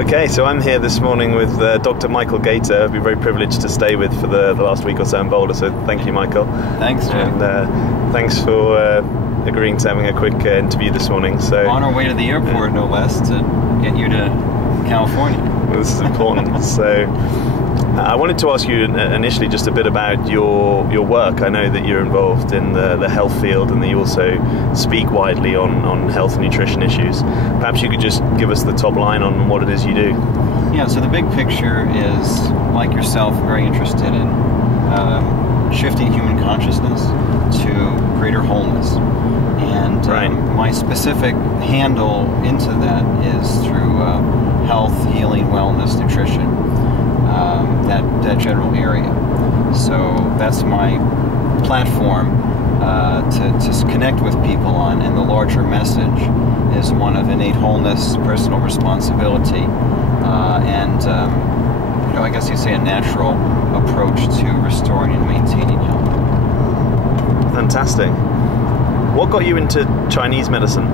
Okay, so I'm here this morning with Dr. Michael Gaeta. I've been very privileged to stay with for the last week or so in Boulder, so thank you, Michael. Thanks, Jim. And thanks for agreeing to having a quick interview this morning. So on our way to the airport, no less, to get you to California. This is important. So I wanted to ask you initially just a bit about your work. I know that you're involved in the health field and that you also speak widely on health and nutrition issues. Perhaps you could just give us the top line on what it is you do. Yeah, so the big picture is, like yourself, very interested in shifting human consciousness to greater wholeness. And my specific handle into that is through health, healing, wellness, nutrition. That general area. So that's my platform to connect with people on, and the larger message is one of innate wholeness, personal responsibility, and I guess you'd say a natural approach to restoring and maintaining health. Fantastic. What got you into Chinese medicine?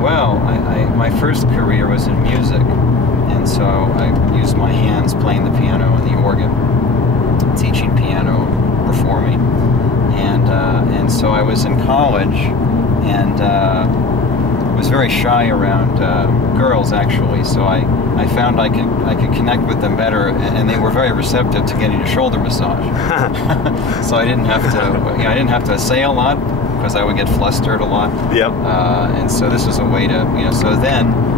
Well, my first career was in music. And so I used my hands playing the piano and the organ, teaching piano, performing, and so I was in college and was very shy around girls actually. So I found I could connect with them better, and they were very receptive to getting a shoulder massage. So I didn't have to say a lot because I would get flustered a lot. Yep. And so this was a way to So then,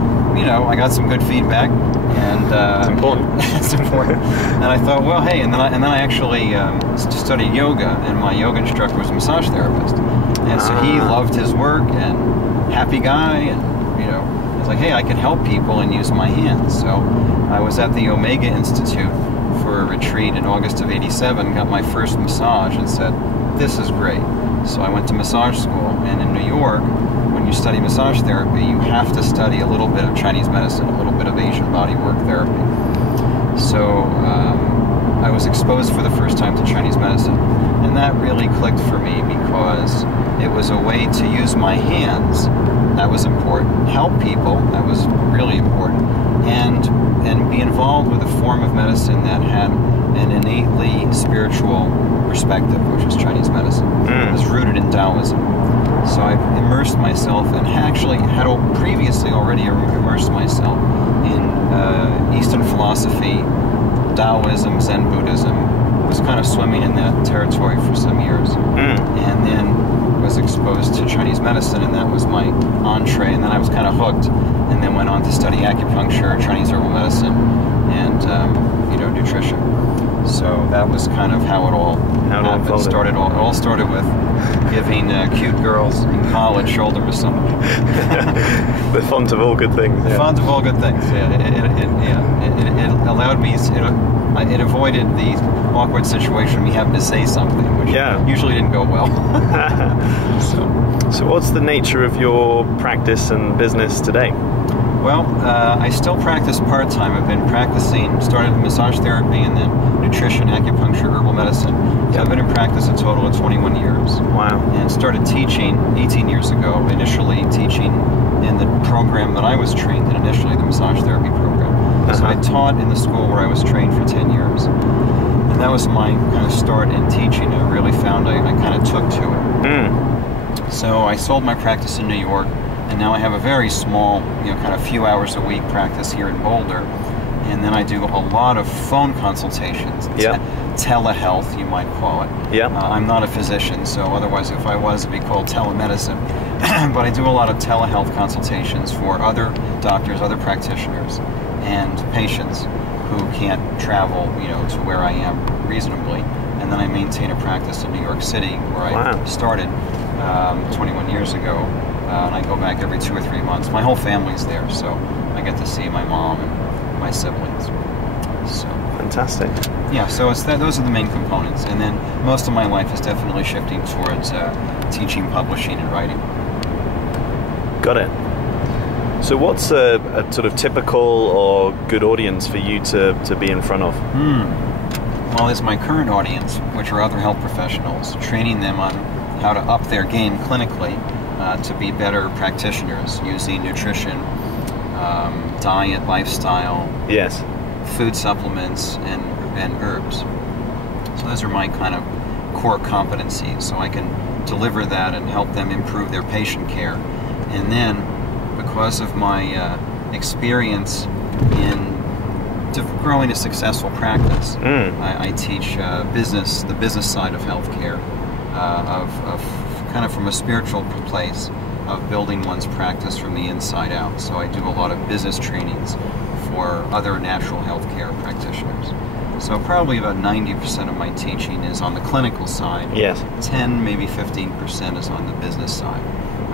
I got some good feedback, and it's important. It's important. And I thought, well, hey, and then I actually studied yoga, and my yoga instructor was a massage therapist, and so he loved his work, and happy guy, and it's like, hey, I can help people and use my hands. So I was at the Omega Institute for a retreat in August of '87, got my first massage, and said, this is great. So I went to massage school, and in New York, when you study massage therapy, you have to study a little bit of Chinese medicine, a little bit of Asian bodywork therapy. So I was exposed for the first time to Chinese medicine, and that really clicked for me because it was a way to use my hands. That was important. Help people. That was really important. And be involved with a form of medicine that had an innately spiritual perspective, which is Chinese medicine. It was rooted in Taoism. So I immersed myself, and actually had previously already immersed myself in Eastern philosophy, Taoism, Zen Buddhism. Was kind of swimming in that territory for some years. And then was exposed to Chinese medicine, and that was my entree. And then I was kind of hooked, and then went on to study acupuncture, Chinese herbal medicine, and nutrition. So that was kind of how it all happened. It all started with giving cute girls in college shoulder massage. The font of all good things. The font of all good things. Yeah, it allowed me. It avoided the awkward situation of me having to say something, which usually didn't go well. So what's the nature of your practice and business today? Well, I still practice part-time. I've been practicing, started massage therapy and then nutrition, acupuncture, herbal medicine. So I've been in practice a total of 21 years. Wow. And started teaching 18 years ago, initially teaching in the program that I was trained in, initially the massage therapy program. So I taught in the school where I was trained for 10 years. And that was my kind of start in teaching. I really found I kind of took to it. So I sold my practice in New York, and now I have a very small, kind of few hours a week practice here in Boulder. And then I do a lot of phone consultations, telehealth, you might call it. I'm not a physician, so otherwise if I was, it'd be called telemedicine. But I do a lot of telehealth consultations for other doctors, other practitioners, and patients who can't travel, to where I am reasonably. And then I maintain a practice in New York City, where I started 21 years ago. And I go back every 2 or 3 months. My whole family's there, so I get to see my mom and my siblings. So fantastic. Yeah, so those are the main components, and then most of my life is definitely shifting towards teaching, publishing, and writing. Got it. So what's a sort of typical or good audience for you to be in front of? Well, there's my current audience, which are other health professionals, training them on how to up their game clinically to be better practitioners using nutrition, diet, lifestyle, Yes. food supplements, and herbs. So those are my kind of core competencies. So I can deliver that and help them improve their patient care. And then, because of my experience in growing a successful practice, I teach the business side of healthcare, of kind of from a spiritual place of building one's practice from the inside out. So I do a lot of business trainings for other natural healthcare practitioners. So probably about 90% of my teaching is on the clinical side. Yes. 10, maybe 15% is on the business side.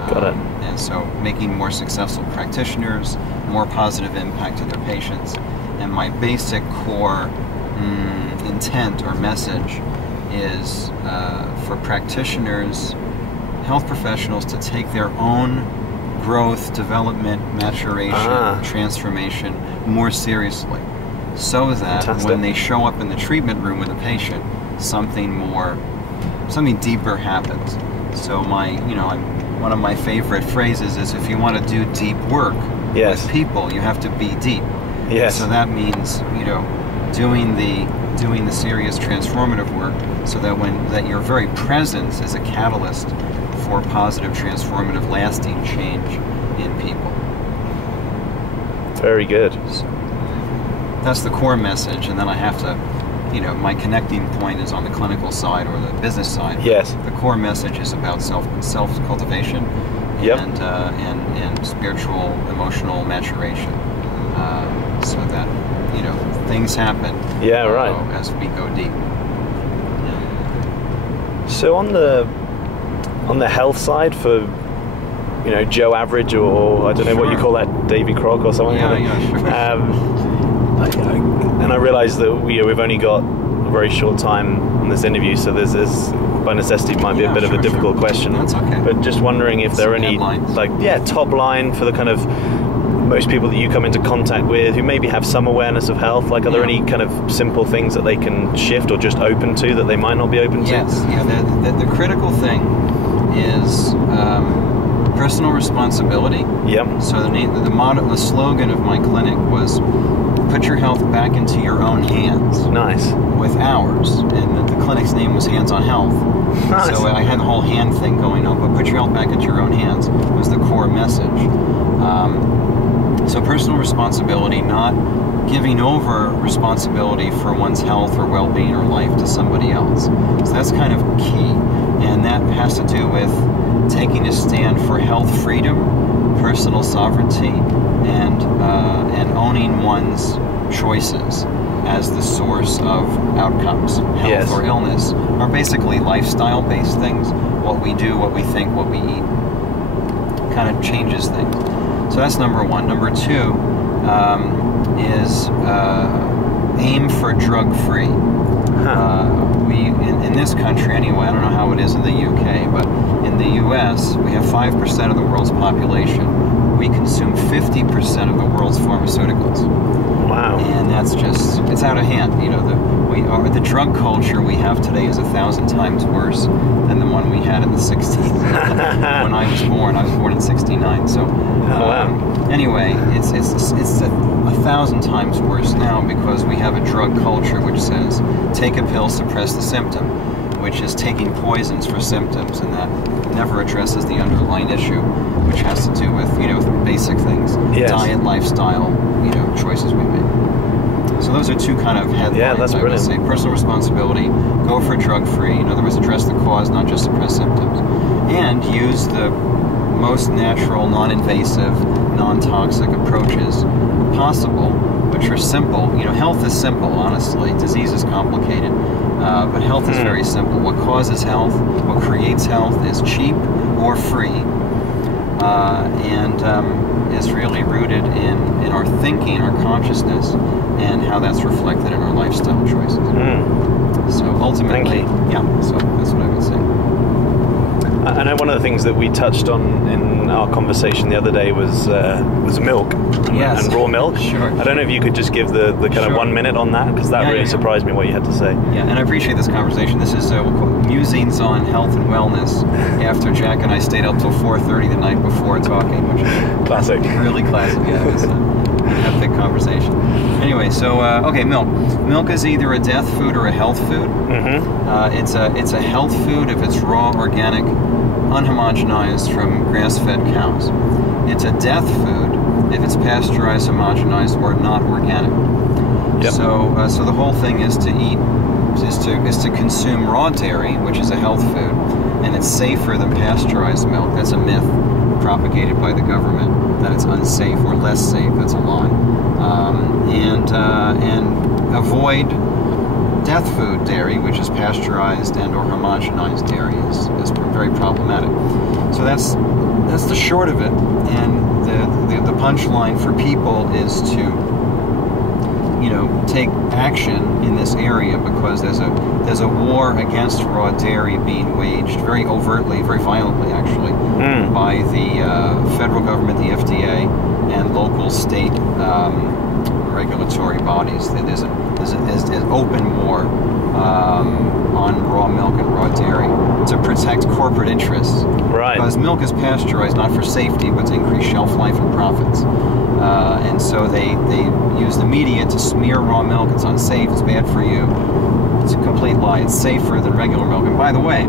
Got it. And so making more successful practitioners, more positive impact to their patients. And my basic core intent or message is for practitioners, health professionals, to take their own growth, development, maturation, transformation more seriously, so that when they show up in the treatment room with a patient, something deeper happens. So one of my favorite phrases is, if you want to do deep work with people, you have to be deep. Yes. So that means, doing the serious transformative work, so that your very presence is a catalyst for positive, transformative, lasting change in people. Very good. So that's the core message, and then I have to, my connecting point is on the clinical side or the business side. Yes. The core message is about self-cultivation and spiritual, emotional maturation, so that things happen. Yeah, right. As we go deep. So on the health side, for Joe Average, or I don't know what you call that, Davy Crock or something. Sure. And I realise that we've only got a very short time on this interview, so there's this, by necessity, might be a bit of a difficult question. That's okay. But just wondering if there are any top line for the kind of most people that you come into contact with who maybe have some awareness of health. Are there any kind of simple things that they can shift or just open to that they might not be open to? Yes. Yeah. The critical thing is personal responsibility. Yep. So the slogan of my clinic was, put your health back into your own hands. Nice. With ours. And the clinic's name was Hands on Health. Nice. So I had the whole hand thing going on, but put your health back into your own hands was the core message. So personal responsibility, not giving over responsibility for one's health or well-being or life to somebody else. So that's kind of key. And that has to do with taking a stand for health freedom, personal sovereignty, and owning one's choices as the source of outcomes. Health or illness are basically lifestyle-based things. What we do, what we think, what we eat kind of changes things. So that's number one. Number two is aim for drug-free. We in this country anyway, I don't know how it is in the UK, but in the US, we have 5% of the world's population. We consume 50% of the world's pharmaceuticals. Wow. And that's just, it's out of hand. The drug culture we have today is 1,000 times worse than the one we had in the 60s. When I was born in 69. So anyway, it's 1,000 times worse now, because we have a drug culture which says, take a pill, suppress the symptom, which is taking poisons for symptoms, and that never addresses the underlying issue, which has to do with basic things, diet, lifestyle, choices we make. So those are two kind of headlines. Yeah, that's brilliant. I would say personal responsibility, go for drug-free. In other words, address the cause, not just suppress symptoms, and use the most natural, non-invasive, non-toxic approaches possible, which are simple. Health is simple, honestly. Disease is complicated, but health is very simple. What causes health, what creates health, is cheap or free, and is really rooted in our thinking, our consciousness, and how that's reflected in our lifestyle choices. So ultimately, so that's what I would say. I know one of the things that we touched on in our conversation the other day was milk and raw milk. Sure. I don't know if you could just give the kind of 1 minute on that, because that really surprised me what you had to say. Yeah, and I appreciate this conversation. This is we'll call it musings on health and wellness after Jack and I stayed up till 4:30 the night before talking, which is classic. Really classic, yeah. It was an epic conversation. Anyway, so, okay, milk. Milk is either a death food or a health food. Mm-hmm. It's a health food if it's raw, organic, unhomogenized from grass-fed cows. It's a death food if it's pasteurized, homogenized, or not organic. Yep. So the whole thing is to consume raw dairy, which is a health food, and it's safer than pasteurized milk. That's a myth propagated by the government that it's unsafe or less safe. That's a lie. And avoid death food dairy, which is pasteurized and or homogenized dairy, is very problematic. So that's the short of it. And the punchline for people is to take action in this area, because there's a war against raw dairy being waged very overtly, very violently actually, by the federal government, the FDA, and local state regulatory bodies. There's an open war on raw milk and raw dairy to protect corporate interests. Right. Because milk is pasteurized not for safety, but to increase shelf life and profits. And so they use the media to smear raw milk. It's unsafe. It's bad for you. It's a complete lie. It's safer than regular milk. And by the way,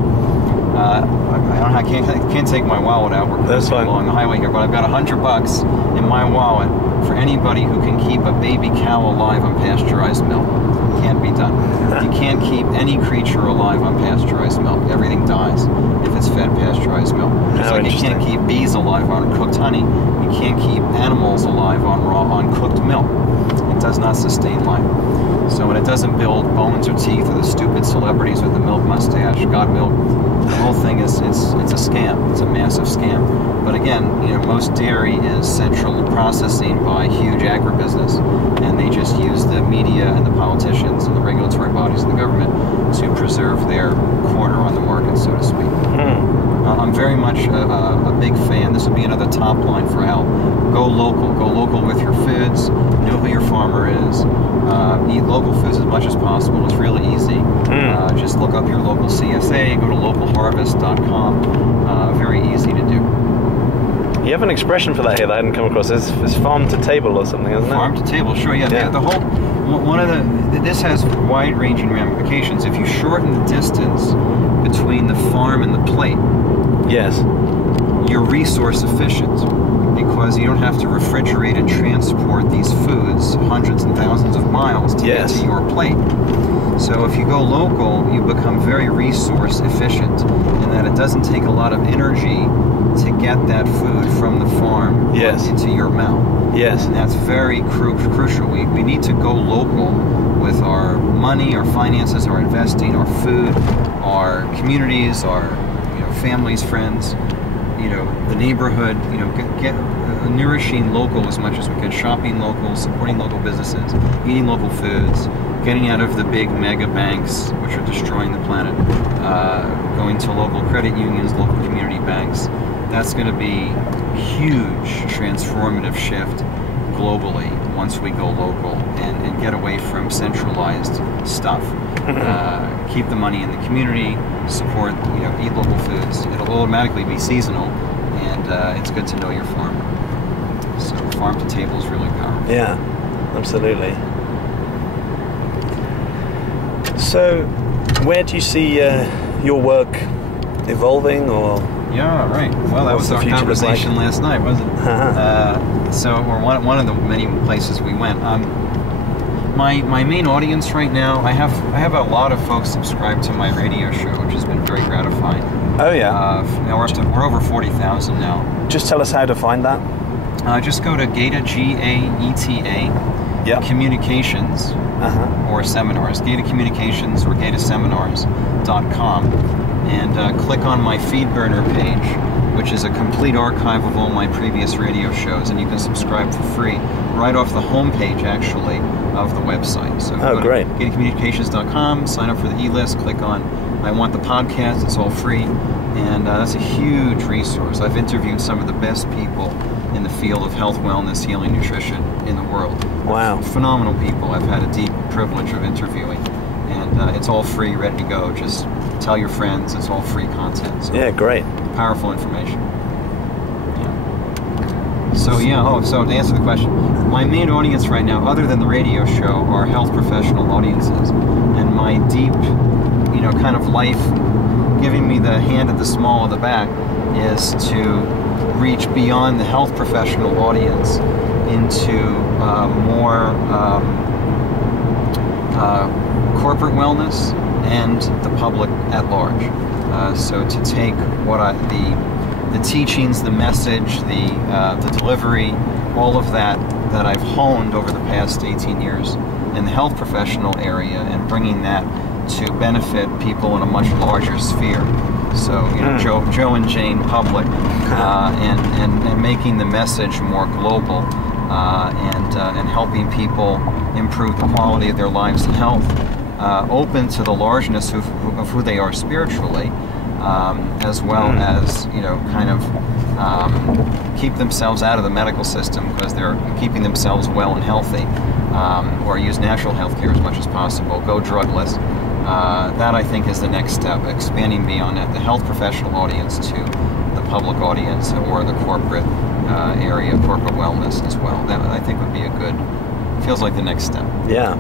I can't take my wallet out. We're cruising along the highway here, but I've got $100 in my wallet for anybody who can keep a baby cow alive on pasteurized milk. Can't be done. You can't keep any creature alive on pasteurized milk. Everything dies if it's fed pasteurized milk. Just like you can't keep bees alive on cooked honey, you can't keep animals alive on cooked milk. It does not sustain life. So when it doesn't build bones or teeth, or the stupid celebrities with the milk mustache, God milk, the whole thing is it's a scam. It's a massive scam. But again, most dairy is central processing by huge agribusiness, and they just use the media and the politicians and the regulatory bodies and the government to preserve their corner on the market, so to speak. I'm very much a big fan. This would be another top line for health. Go local. Go local with your foods. Know who your farmer is. Eat local foods as much as possible. It's really easy. Just look up your local CSA. Go to localharvest.com. Very easy to do. You have an expression for that here that I hadn't come across. It's farm to table or something, isn't it? Farm to table, sure. Yeah. The whole this has wide-ranging ramifications. If you shorten the distance between the farm and the plate, yes, you're resource efficient, because you don't have to refrigerate and transport these foods hundreds and thousands of miles to get to your plate. So if you go local, you become very resource efficient in that it doesn't take a lot of energy to get that food from the farm into your mouth. Yes. And that's very crucial. We need to go local with our money, our finances, our investing, our food, our communities, our families, friends, the neighborhood, get nourishing local as much as we can, shopping local, supporting local businesses, eating local foods, getting out of the big mega banks which are destroying the planet, going to local credit unions, local community banks. That's going to be huge transformative shift globally once we go local and get away from centralized stuff. Keep the money in the community, support, eat local foods. It'll automatically be seasonal, and it's good to know your farmer. So farm to table is really powerful. Yeah, absolutely. So where do you see your work evolving, or? Yeah, right. Well, that was our conversation last night, wasn't it? So, or one of the many places we went. My main audience right now, I have a lot of folks subscribed to my radio show, which has been very gratifying. Oh yeah. We're over 40,000 now. Just tell us how to find that. Just go to Gaeta, Gaeta, Communications, or Seminars, Gaeta Communications or GaetaSeminars.com, and click on my FeedBurner page, which is a complete archive of all my previous radio shows, and you can subscribe for free right off the homepage, actually, of the website. So go to GaetaCommunications.com, sign up for the e-list, click on I want the podcast, it's all free, And that's a huge resource. I've interviewed some of the best people in the field of health, wellness, healing, nutrition in the world. Wow. Phenomenal people I've had a deep privilege of interviewing. And it's all free, ready to go. Just tell your friends, it's all free content. So Yeah, great. powerful information. Yeah. So so to answer the question, my main audience right now, other than the radio show, are health professional audiences. And my deep, kind of life giving me the hand at the small of the back is to reach beyond the health professional audience into more corporate wellness and the public at large. So to take the teachings, the message, the delivery, all of that I've honed over the past 18 years in the health professional area, and bringing that to benefit people in a much larger sphere. So Joe and Jane public, and making the message more global, and helping people improve the quality of their lives and health, open to the largeness of who they are spiritually, as well as keep themselves out of the medical system because they're keeping themselves well and healthy, or use natural health care as much as possible, go drugless. That I think is the next step, expanding beyond that, the health professional audience to the public audience or the corporate area, corporate wellness as well. That I think would be feels like the next step. Yeah.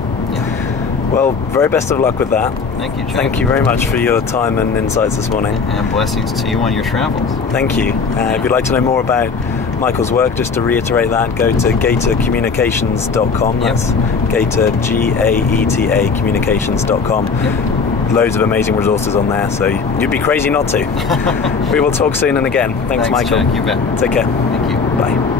Well, very best of luck with that. Thank you, Jack. Thank you very much for your time and insights this morning. And blessings to you on your travels. Thank you. If you'd like to know more about Michael's work, just to reiterate that, go to gaetacommunications.com. That's Gaeta, Gaeta communications.com. Yep. Loads of amazing resources on there, so you'd be crazy not to. We will talk soon and again. Thanks, Michael. Jack. You bet. Take care. Thank you. Bye.